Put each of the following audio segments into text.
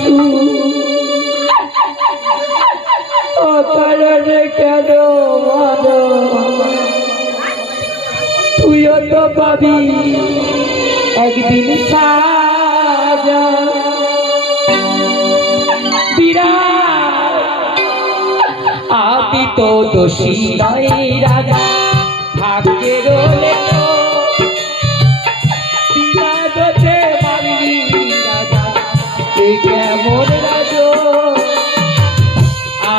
কিছু অকারণে কেন মারো তুইও তো পাবি একদিন সাজা আমি তো দোষী নই রাজা ভাগ্যের লেখো বিবাদতে মারলি রাজা এ কেমন রাজ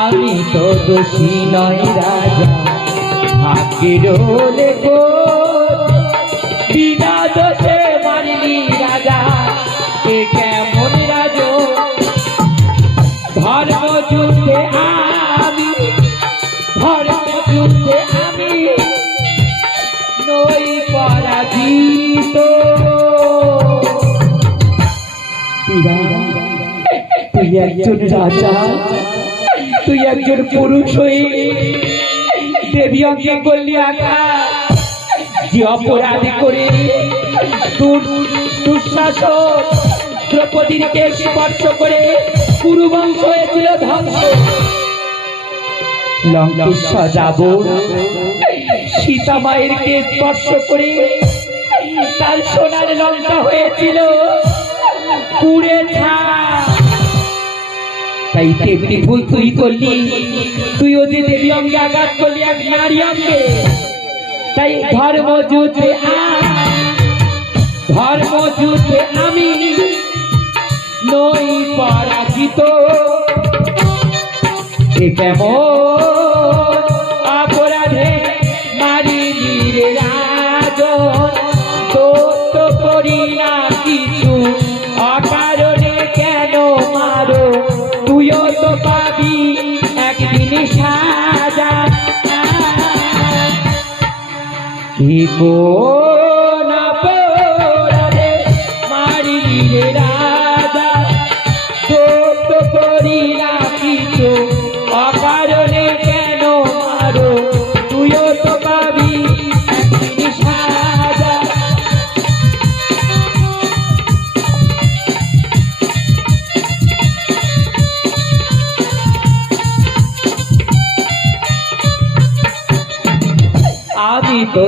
আমি তো দোষী নই রাজা ভাগ্যের লেখো বিবাদতে মারলি রাজা এ কেমন রাজ ধর্মযুদ্ধে আমি নই পরাজিত তুই একজন রাজা তুই একজন পুরুষ হয়ে দেবী অঙ্গে করলি আঘাত যে অপরাধ করে দুঃশাসক দ্রৌপদীর কেশ স্পর্শ করে কুরুবংশ হয়েছিল ধ্বংস লঙ্কেশ্বর রাবণ সীতা মায়ের কেশ স্পর্শ করে তার সোনার লঙ্কা হয়েছিল পুড়ে ছাই তাই তেমনি ভুল তুই করলি তুইও যে দেবী অঙ্গে আঘাত করলি এক নারী অঙ্গে তাই ধর্মযুদ্ধে আমি নই পরাজিত কেমন অপরাধে মারিলি রে রাজন দোষ করি না কিছু অকারণে কেন মারো তুইও তো পাবি একদিন সাজা কি কোন অপরাধে মারিলি রে রাজা দোষ করি না কিছু অকারণে কেন মারো তুইও তো পাবি একদিন সাজা আমি তো